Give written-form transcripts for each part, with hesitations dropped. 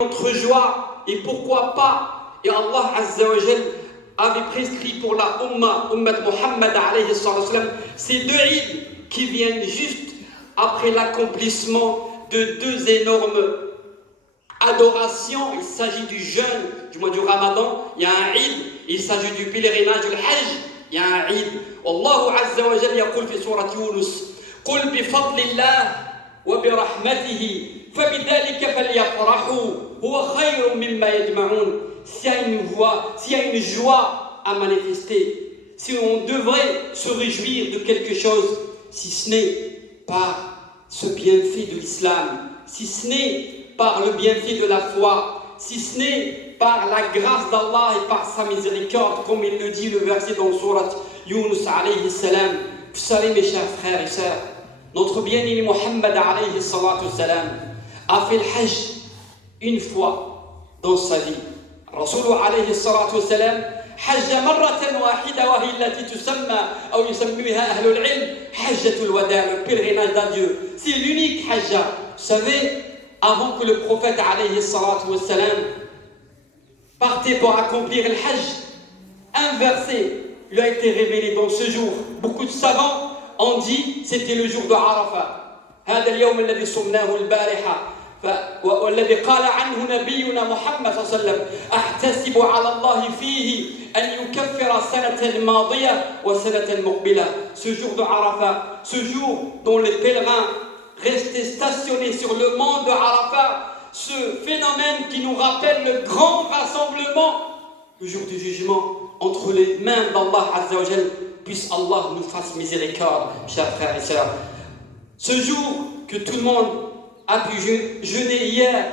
notre joie et pourquoi pas. Et Allah Azza wa Jal avait prescrit pour la Ummat Muhammad alayhi sallam, ces deux Eid qui viennent juste après l'accomplissement de deux énormes adorations. Il s'agit du jeûne du mois du Ramadan, il y a un Eid. Il s'agit du pèlerinage du Hajj, il y a un Eid. Allah Azza wa Jal يقول في سورة يونس قل بفضل الله وبرحمته فبذلك فليفرحوا هو خير مما يجمعون. S'il y a une joie à manifester, si on devrait se réjouir de quelque chose, si ce n'est par ce bienfait de l'islam, si ce n'est par le bienfait de la foi, si ce n'est par la grâce d'Allah et par sa miséricorde, comme il le dit le verset dans Surat Yunus alayhi salam. Vous savez mes chers frères et sœurs, notre bien-aimé Muhammad alayhi salam a fait le Hajj une fois dans sa vie. Rasoul alayhi salam حج مرة واحدة وهي التي تسمى أو يسميها أهل العلم حجة الوداع, le pèlerinage d'adieu. C'est l'unique hajja. Vous savez, avant que le prophète alayhi salam partait pour accomplir le hajj, un verset lui a été révélé dans ce jour. Beaucoup de savants ont dit c'était le jour de Arafat. هذا اليوم الذي صمناه البارحة والذي قال عنه نبينا محمد صلى الله عليه وسلم أحتسب على الله فيه أن يكفر السنة الماضية والسنة المقبلة. Ce jour de Arafat, ce jour dont les pèlerins restaient stationnés sur le mont de Arafat, ce phénomène qui nous rappelle le grand rassemblement, le jour du jugement, entre les mains d'Allah Azza wa Jal. Puisse Allah nous fasse miséricorde, chers frères et sœurs. Ce jour que tout le monde a pu jeûner hier,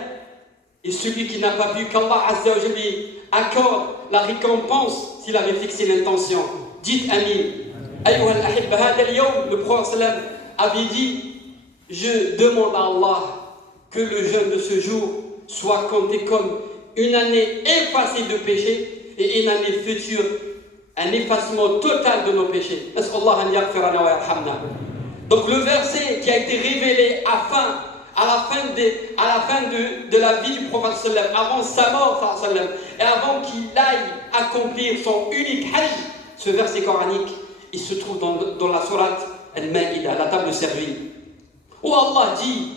et celui qui n'a pas pu, qu'Allah Azza wa Jal lui accorde la récompense s'il avait fixé l'intention. Dites Amin. Ayyuha al-ahibba, hada al-yawm, le prophète avait dit, je demande à Allah que le jeûne de ce jour soit compté comme une année effacée de péché et une année future, un effacement total de nos péchés. Donc le verset qui a été révélé à la fin de la vie du prophète, avant sa mort, et avant qu'il aille accomplir son unique hajj, ce verset coranique, il se trouve dans la sourate Al-Ma'idah, la table servie, où Allah dit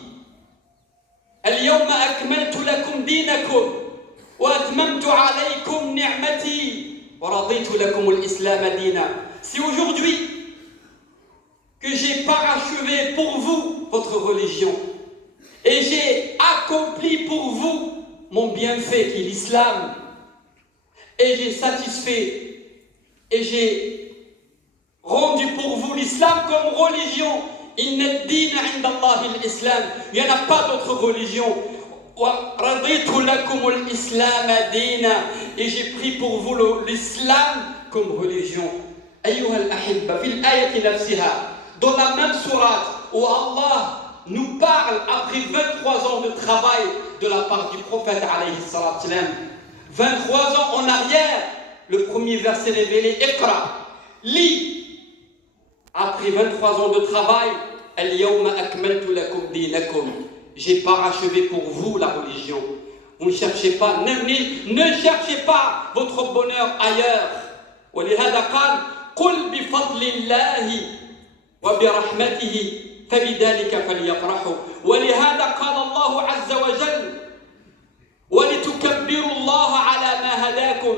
Al-yawma akmaltu lakum dinakum wa atmamtu alaykum ni'mati wa raditu lakum al-islam dina. C'est aujourd'hui que j'ai parachevé pour vous votre religion et j'ai accompli pour vous mon bienfait qui est l'islam, et j'ai satisfait et j'ai rendu pour vous l'islam comme religion. Inna ad-din 'inda Allah al-islam. Il n'y en a pas d'autre religion. Wa raditu lakum al-islam dina, et j'ai pris pour vous l'islam comme religion. Ayyuha al-ahibba, fil ayati nafsiha, dans la même sourate où Allah nous parle après 23 ans de travail de la part du prophète alayhi salam. 23 ans en arrière, le premier verset révélé, Iqra, lis. Après 23 ans de travail, Al-yawma akmaltu lakum dinakum, j'ai parachevé pour vous la religion. Vous ne cherchez pas, ne cherchez pas votre bonheur ailleurs. ولهذا قال قل بفضل الله وبرحمته فبذلك فليفرحوا. ولهذا قال الله عز وجل ولتكبروا الله على ما هداكم.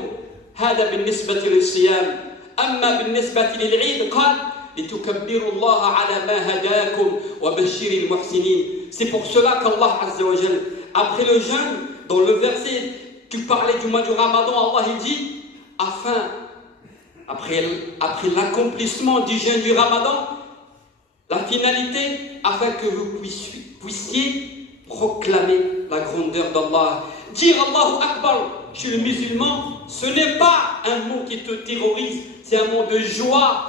هذا بالنسبة للصيام. أما بالنسبة للعيد قال لتكبروا الله على ما هداكم وبشر المحسنين. C'est pour cela qu'Allah Azza wa Jal, après le jeûne, dans le verset qui parlait du mois du Ramadan, Allah il dit, après l'accomplissement du jeûne du Ramadan, la finalité, afin que vous puissiez proclamer la grandeur d'Allah. Dire Allahu Akbar chez le musulman, ce n'est pas un mot qui te terrorise, c'est un mot de joie.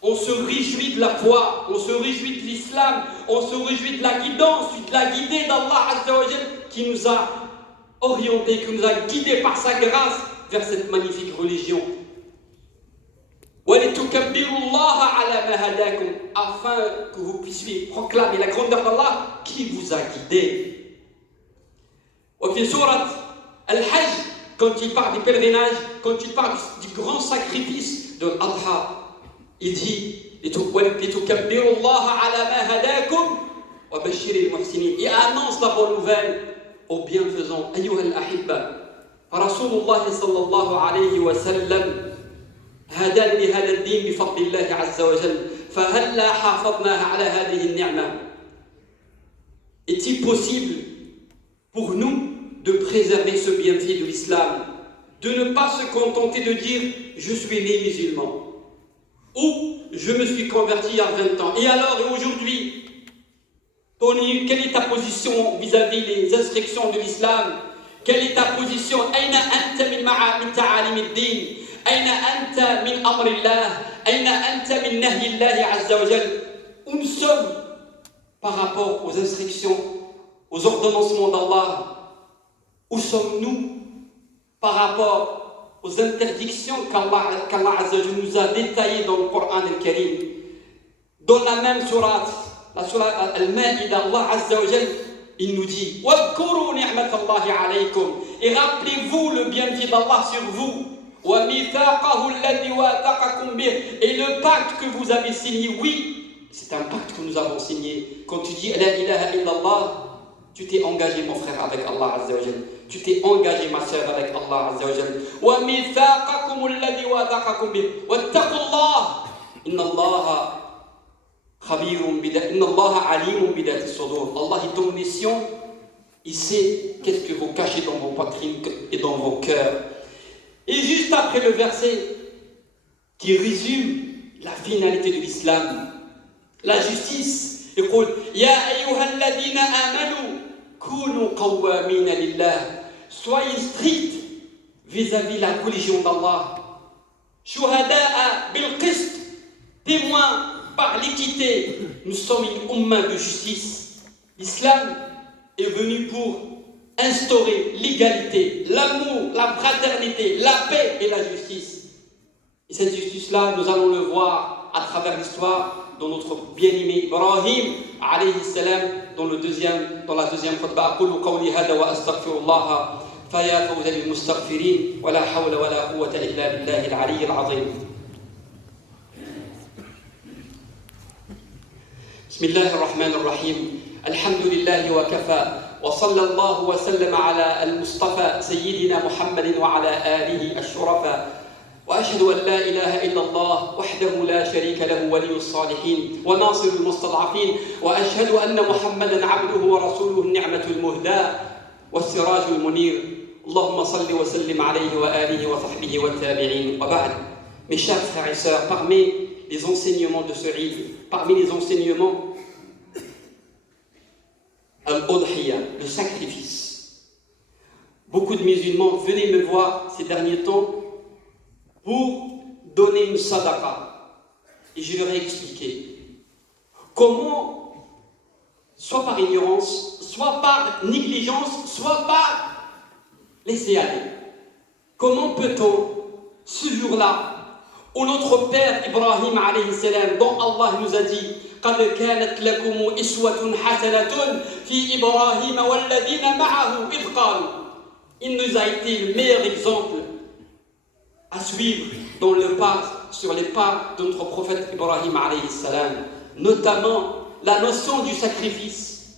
On se réjouit de la foi, on se réjouit de l'islam, on se réjouit de la guidance, de la guidée d'Allah Azza wa Jal qui nous a orientés, qui nous a guidés par sa grâce vers cette magnifique religion. Afin que vous puissiez proclamer la grandeur d'Allah qui vous a guidé. وفي سورة الحج, quand il parle du pèlerinage, quand il parle du grand sacrifice de l'Adha, il dit لِتُكَبِّرُوا اللَّهَ عَلَى مَا هَدَاكُمْ وَبَشِّرِ الْمُحْسِنِينَ. Il annonce la bonne nouvelle aux bienfaisants. أيها الأحبة, رسول الله صلى الله عليه وسلم هدانا لهذا الدين بفضل الله عز وجل, فهلا حافظنا على هذه النعمة. Est-il possible pour nous de préserver ce bienfait de l'islam, de ne pas se contenter de dire « je suis né musulman » ou « je me suis converti il y a 20 ans ». Et alors, et aujourd'hui, Tony, quelle est ta position vis-à-vis des instructions de l'islam? Quelle est ta position? أين أنت من تعاليم الدين؟ أين أنت من أمر الله؟ أين أنت من نهي الله عز وجل? Où nous sommes par rapport aux instructions, aux ordonnancements d'Allah? Où sommes-nous par rapport aux interdictions qu'Allah Azza wa Jalla nous a détaillées dans le Coran al-Karim? Dans la même sourate, la sourate Al-Ma'ida, Allah Azza wa Jalla, il nous dit وَاذْكُرُوا نِعْمَةَ اللَّهِ عَلَيْكُمْ. Et rappelez-vous le bienfait d'Allah sur vous. وَمِيثَاقَهُ الَّذِي وَاثَقَكُمْ بِهِ. Et le pacte que vous avez signé, oui, c'est un pacte que nous avons signé. Quand tu dis La ilaha illallah, tu t'es engagé, mon frère, avec Allah Azza wa Jalla. Tu t'es engagé, ma sœur, avec Allah Azza wa Jalla. وَمِيثَاقَكُمُ الَّذِي وَاثَقَكُمْ بِهِ وَاتَّقُوا اللَّهَ إِنَّ اللَّهَ alim bidat as-sudur. Allah est omniscient, il sait qu'est-ce que vous cachez dans vos poitrines et dans vos cœurs. Et juste après le verset qui résume la finalité de l'islam, la justice, il dit Ya ayyuhalladhina amanu kunu qawwamina lillah. Soyez stricts vis-à-vis de la religion d'Allah. Shuhada'a bil qist, témoins par l'équité. Nous sommes une umma de justice. L'islam est venu pour instaurer l'égalité, l'amour, la fraternité, la paix et la justice. Et cette justice-là, nous allons le voir à travers l'histoire dans notre bien-aimé Ibrahim alayhi salam, dans la deuxième khutbah. أقول قولي هذا وأستغفر الله فيا فوز للمستغفرين ولا حول ولا قوة إلا بالله العلي العظيم. بسم الله الرحمن الرحيم. الحمد لله وكفى وصلى الله وسلم على المصطفى سيدنا محمد وعلى آله الشرفاء وأشهد أن لا إله إلا الله وحده لا شريك له ولي الصالحين وناصر المستضعفين وأشهد أن محمدا عبده ورسوله النعمة المهداة والسراج المنير. اللهم صل وسلم عليه وآله وصحبه والتابعين وبعد. Mes chers frères et sœurs, parmi les enseignements de ce Eid, parmi les enseignements, Al-Udhiya, le sacrifice. Beaucoup de musulmans venaient me voir ces derniers temps pour donner une sadaqa. Et je leur ai expliqué comment, soit par ignorance, soit par négligence, soit par laisser aller. Comment peut-on, ce jour-là, où notre père Ibrahim alayhi salam, dont Allah nous a dit قد كانت لكم إسوة حسنة في إبراهيم والذين معه إذ قالوا, il nous a été le meilleur exemple à suivre dans le pas, sur les pas de notre prophète Ibrahim alayhi salam, notamment la notion du sacrifice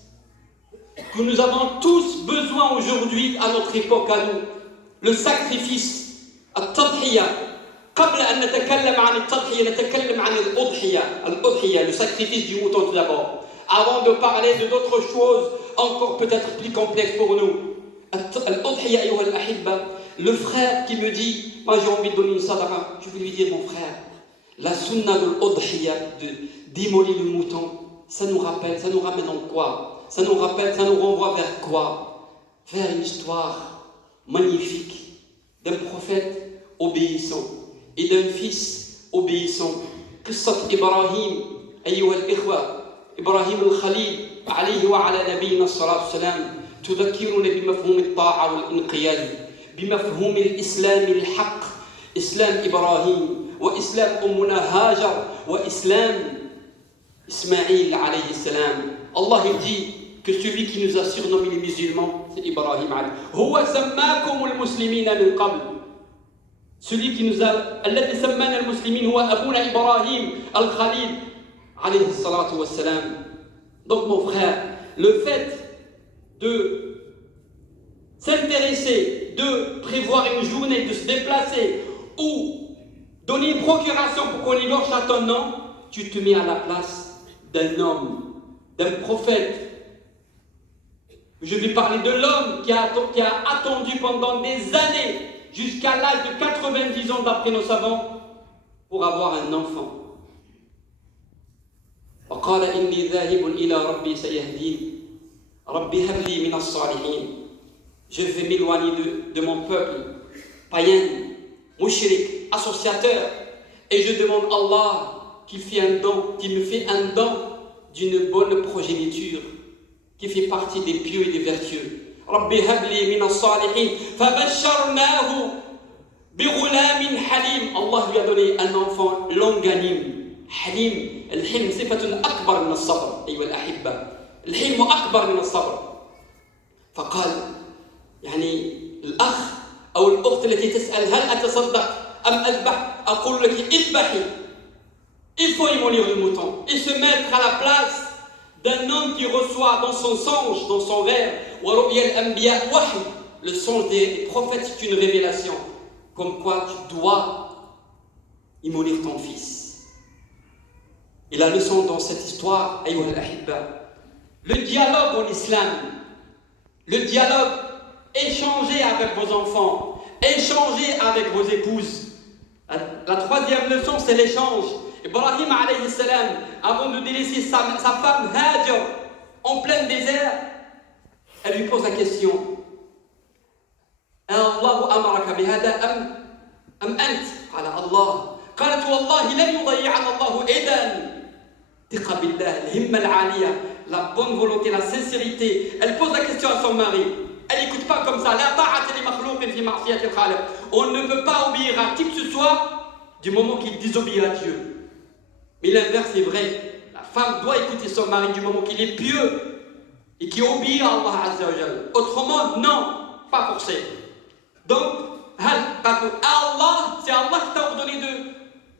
que nous avons tous besoin aujourd'hui à notre époque à nous, le sacrifice, at-tadhiya. قبل أن نتكلم عن التضحية نتكلم عن الأضحية, le sacrifice du mouton tout d'abord, avant de parler de d'autres choses encore peut-être plus complexes pour nous. الأضحية أيها الأحبة, le frère qui me dit moi j'ai envie de donner une sadaqa, je vais lui dire mon frère, la sunna de l'Udhiya, de démolir le mouton, ça nous ramène en quoi? Ça nous renvoie vers quoi? Vers une histoire magnifique d'un prophète obéissant et d'un fils obéissant. قصة إبراهيم أيها الإخوة, إبراهيم الخليل عليه وعلى نبينا الصلاة والسلام تذكرنا بمفهوم الطاعة والانقياد, بمفهوم الإسلام الحق, إسلام إبراهيم وإسلام أمنا هاجر وإسلام إسماعيل عليه السلام. Allah il dit que celui qui nous a surnommés les musulmans, c'est Ibrahim alayhi. Huwa sammakumul muslimina min qabl. Celui qui nous a, الذي سمانا المسلمين هو أبونا إبراهيم الخليل عليه الصلاة والسلام. Donc mon frère, le fait de s'intéresser, de prévoir une journée, de se déplacer ou donner une procuration pour qu'on égorge à ton nom, tu te mets à la place d'un homme, d'un prophète. Je vais parler de l'homme qui a attendu pendant des années, jusqu'à l'âge de 90 ans d'après nos savants, pour avoir un enfant. وقال إني ذاهب إلى ربي سيهدين ربي هب لي من الصالحين. Je vais m'éloigner de mon peuple païen, mouchrik, associateur, et je demande à Allah qu'il me fait un don d'une bonne progéniture, qui fait partie des pieux et des vertueux. ربي هب لي من الصالحين فبشرناه بغلام حليم. Allah lui a donné un enfant longanime. حليم. الحلم صفة أكبر من الصبر أيها الأحبة. الحلم أكبر من الصبر. فقال يعني الأخ أو الأخت التي تسأل هل أتصدق أم أذبح؟ أقول لك اذبحي. Il faut immoler le mouton et se mettre à la place d'un homme qui reçoit dans son songe, dans son rêve, le songe des prophètes, c'est une révélation, comme quoi tu dois immoler ton fils. Et la leçon dans cette histoire, le dialogue en islam, le dialogue, échanger avec vos enfants, échanger avec vos épouses. La troisième leçon, c'est l'échange. Ibrahim alayhi salam, avant de délaisser sa femme Hajar en plein désert, elle lui pose la question: Allah amaraka bihada am ant? قال الله. قالت والله لن يضيعنا الله إذن. ثقة بالله, الهمة العالية, la bonne volonté, la sincérité. Elle pose la question à son mari. Elle n'écoute pas comme ça. لا طاعة لمخلوق في معصية الخالق. On ne peut pas obéir à qui que ce soit du moment qu'il désobéit à Dieu. Mais l'inverse est vrai. La femme doit écouter son mari du moment qu'il est pieux et qu'il obéit à Allah Azza wa Jal. Autrement, non, pas forcé. Donc, Allah, c'est Allah qui t'a ordonné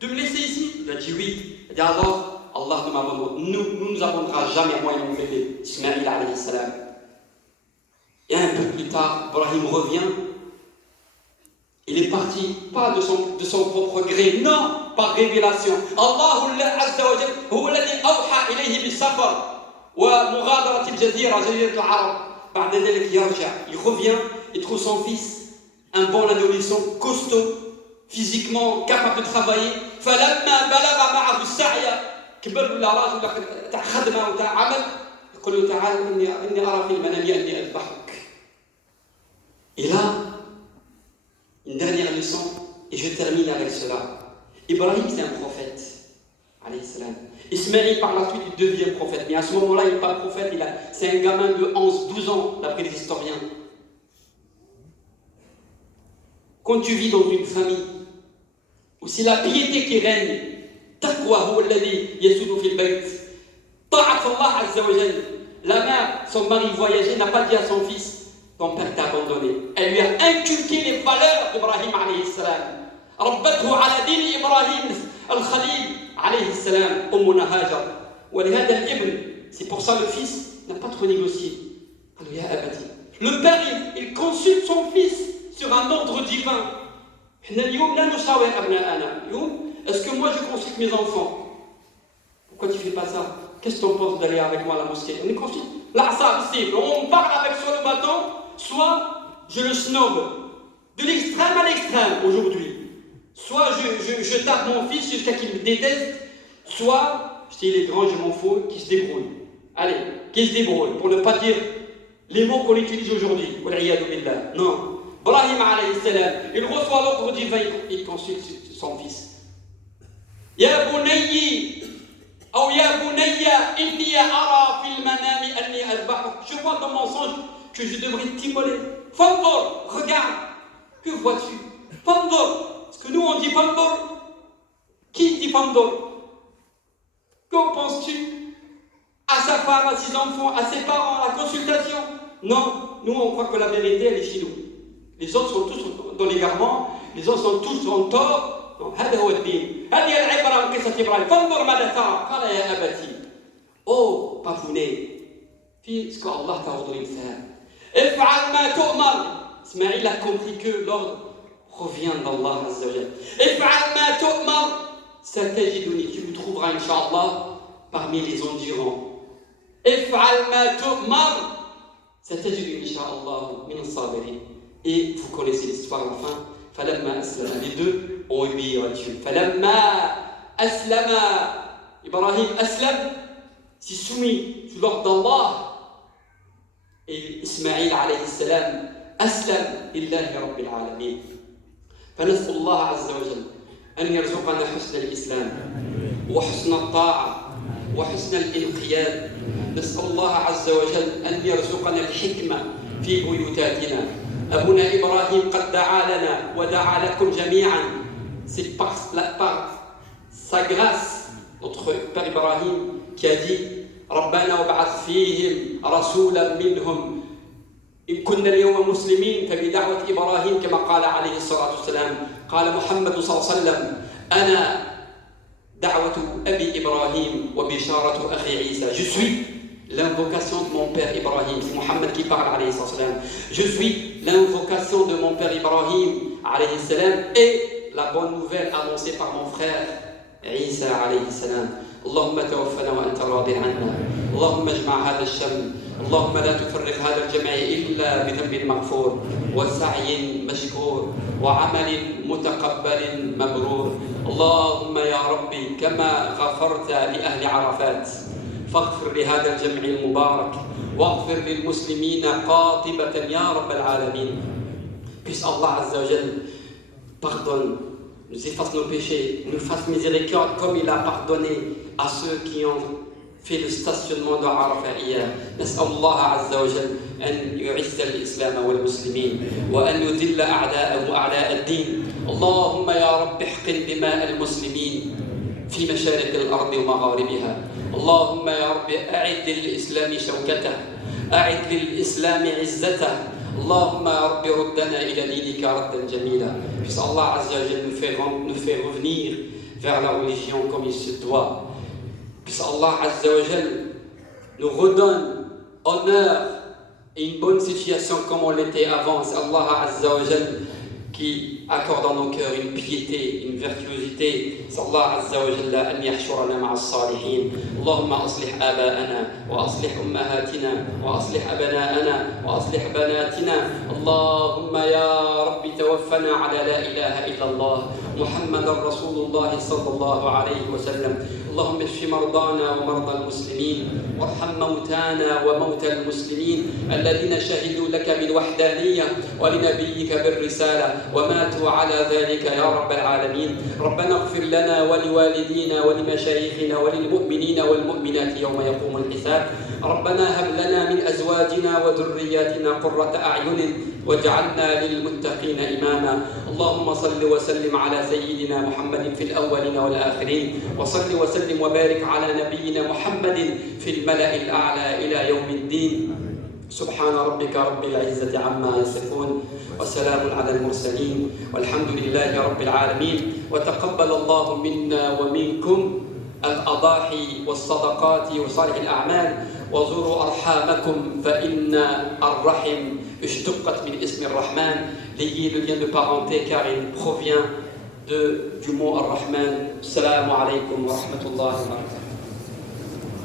de me laisser ici. Il a dit oui. Il a dit alors, Allah ne nous abandonnera jamais, moi et mon bébé, Ismaïl alayhi salam. Et un peu plus tard, Ibrahim revient. Il est parti, pas de son propre gré, non, par révélation. Allah Azza wa Jal, هو الذي أوحى إليه بالسفر ومغادرة الجزيرة, جزيرة العرب. بعد ذلك يرجع, il revient, il trouve son fils, un bon adolescent, costaud, physiquement capable de travailler. فلما بلغ معه السعي, كبر ولا راجل تاع خدمة وتاع عمل, يقول له تعال إني أرى في المنام أني أذبحك. Et là, une dernière leçon, et je termine avec cela. Ibrahim, c'est un prophète, alayhi salam. Ismaïl, par la suite, il devient prophète. Mais à ce moment-là, il n'est pas prophète, c'est un gamin de 11-12 ans, d'après les historiens. Quand tu vis dans une famille où c'est la piété qui règne, taqwa huwa alladhi yasudu fil bayt, ta'at Allah Azza wa Jal. La mère, son mari voyageait, n'a pas dit à son fils: ton père t'a abandonné. Elle lui a inculqué les valeurs d'Ibrahim alayhi salam. ربته على دين إبراهيم الخليل عليه السلام أمنا هاجر. ولهذا الابن, c'est pour ça le fils n'a pas trop négocié. قال يا أبتي. Le père, il consulte son fils sur un ordre divin. إحنا اليوم لا نساوي أبناءنا. اليوم, est-ce que moi je consulte mes enfants? Pourquoi tu fais pas ça? Qu'est-ce que tu en penses d'aller avec moi à la mosquée? On est consulte. Là, ça, c'est, on parle avec soit le bâton, soit je le snob. De l'extrême à l'extrême aujourd'hui. Soit je tape mon fils jusqu'à qu'il me déteste, soit je dis il est grand, je m'en fous, qu'il se débrouille. Allez, qu'il se débrouille, pour ne pas dire les mots qu'on utilise aujourd'hui. Non. Ibrahim alayhi salam, il reçoit l'ordre divin, il consulte son fils. Ya bunayyi, ou ya bunayya, inni ara fil manami anni azbahuk. Je vois dans mon songe que je devrais t'immoler. Fanzur, regarde. Que vois-tu? Fanzur. Est-ce que nous on dit Fanzur? Qui dit Fanzur? Qu'en penses-tu? à sa femme, à ses enfants, à ses parents, à la consultation. Non, nous on croit que la vérité elle est chez nous. Les autres sont tous dans l'égarement, les autres sont tous en tort. Non, هذا هو الدين. هذه العبرة من قصة إبراهيم. فانظر ماذا ترى. قال يا أبتي. Oh, papounet, fais ce qu'Allah t'a ordonné de faire. افعل ما تؤمر. Ismaïl a compris que l'ordre revient d'Allah Azza wa Jal. افعل ما تؤمر. ستجدني, tu me trouveras, Inch'Allah, parmi les endurants. افعل ما تؤمر. ستجدني, Inch'Allah, min as-sabirin. Et vous connaissez l'histoire à la fin. فلما أسلم, les deux ont obéi à Dieu. فلما أسلم, Ibrahim aslam, s'est soumis sous l'ordre d'Allah. Et Ismaïl alayhi salam أسلم لله رب العالمين. فنسأل الله عز وجل أن يرزقنا حسن الإسلام وحسن الطاعة وحسن الانقياد. نسأل الله عز وجل أن يرزقنا الحكمة في بيوتاتنا. أبونا إبراهيم قد دعا لنا ودعا لكم جميعا. C'est par sa grâce, notre Père Ibrahim qui a dit ربنا وابعث فيهم رسولا منهم إن كنا اليوم مسلمين فبدعوة إبراهيم كما قال عليه الصلاة والسلام. قال محمد صلى الله عليه وسلم أنا دعوة أبي إبراهيم وبشارة أخي عيسى. Je suis l'invocation de mon père Ibrahim. C'est Mohammed qui parle alayhi salam. Je suis l'invocation de mon père Ibrahim alayhi salam et la bonne nouvelle annoncée par mon frère Isa alayhi salam. اللهم توفنا وأنت راض عنا. اللهم اجمع هذا الشمل. اللهم لا تفرق هذا الجمع إلا بذنب مغفور وسعي مشكور وعمل متقبل مبرور. اللهم يا ربي كما غفرت لأهل عرفات فاغفر لهذا الجمع المبارك واغفر للمسلمين قاطبة يا رب العالمين. Puisse Allah Azza wa Jal pardonne, nous efface nos péchés, nous fasse miséricorde comme il a pardonné à ceux qui ont fait le stationnement de Arafat hier. نسأل الله عز وجل أن يعز الإسلام والمسلمين وأن يذل أعداءه أعداء الدين. اللهم يا رب احقن دماء المسلمين في مشارق الأرض ومغاربها. اللهم يا رب أعد للإسلام شوكته، أعد للإسلام عزته. اللهم يا رب ردنا إلى دينك ردا جميلا. Puisse Allah Azza wa Jal nous fait revenir vers la religion comme il se doit. Puisse Allah Azza wa Jal nous redonne honneur et une bonne situation comme on l'était avant. C'est Allah Azza wa Jal qui accorde dans nos cœurs une piété, une virtuosité. C'est Allah Azza wa Jalla أن يحشرنا مع الصالحين. اللهم أصلح آباءنا وأصلح أمهاتنا وأصلح أبناءنا وأصلح بناتنا. اللهم يا رب توفنا على لا إله إلا الله محمد رسول الله صلى الله عليه وسلم. اللهم اشف مرضانا ومرضى المسلمين وارحم موتانا وموتى المسلمين الذين شهدوا لك بالوحدانية ولنبيك بالرسالة وماتوا على ذلك يا رب العالمين. ربنا اغفر لنا ولوالدينا ولمشايخنا وللمؤمنين والمؤمنات يوم يقوم الحساب. ربنا هب لنا من أزواجنا وذرياتنا قرة أعين واجعلنا للمتقين إماما. اللهم صل وسلم على سيدنا محمد في الأولين والآخرين وصل وسلم وبارك على نبينا محمد في الملأ الأعلى إلى يوم الدين. سبحان ربك رب العزة عما يصفون وسلام على المرسلين والحمد لله رب العالمين. وتقبل الله منا ومنكم الأضاحي والصدقات وصالح الأعمال. وزوروا أرحامكم فإن الرحم اشتقت من اسم الرحمن. Liez le lien de parenté car il provient du mot Ar-Rahman. Assalamu alaikum wa rahmatullahi wa barakatuh.